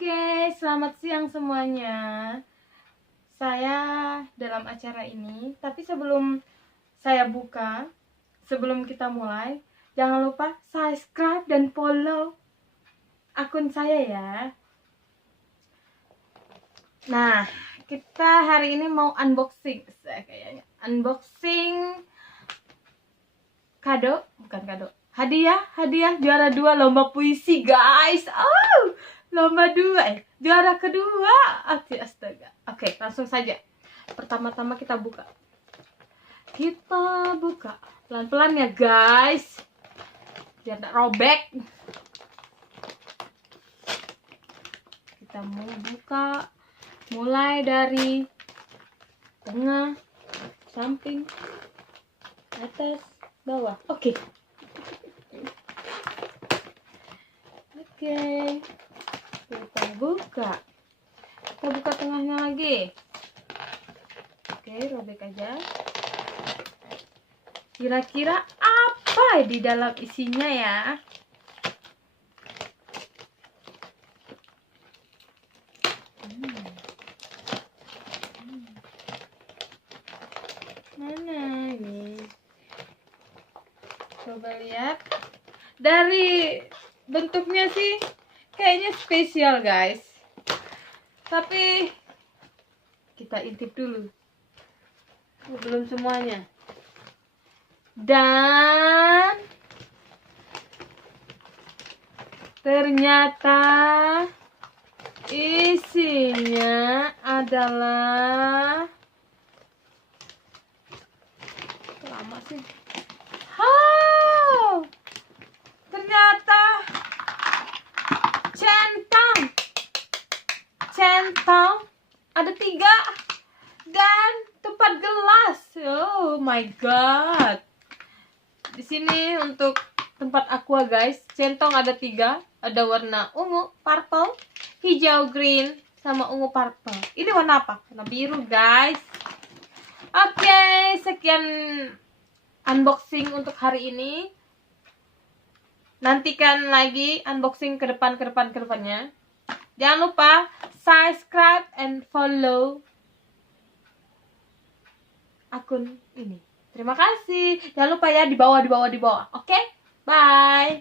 Oke, selamat siang semuanya. Saya dalam acara ini, tapi sebelum saya buka, sebelum kita mulai, jangan lupa subscribe dan follow akun saya ya. Nah, kita hari ini mau unboxing, kayaknya unboxing kado, bukan kado, hadiah juara 2 lomba puisi guys. Lomba 2, juara kedua. Astaga. Oke, langsung saja. Pertama-tama kita buka pelan-pelan ya guys, biar tidak robek. Kita mau buka mulai dari tengah, samping, atas, bawah. Oke, kita buka tengahnya lagi. Oke, robek aja. Kira-kira apa di dalam isinya ya? Mana ini? Coba lihat. Dari bentuknya sih kayaknya spesial guys, tapi kita intip dulu. Belum semuanya. Dan ternyata isinya adalah, lama sih. Ternyata centang ada 3 dan tempat gelas. Oh my god. Di sini untuk tempat aqua guys, centong ada 3, ada warna ungu, purple, hijau, green, sama ungu purple. Ini warna apa? Warna biru guys. Oke, sekian unboxing untuk hari ini. Nantikan lagi unboxing ke depannya. Jangan lupa subscribe and follow akun ini. Terima kasih. Jangan lupa ya di bawah. Oke? Bye.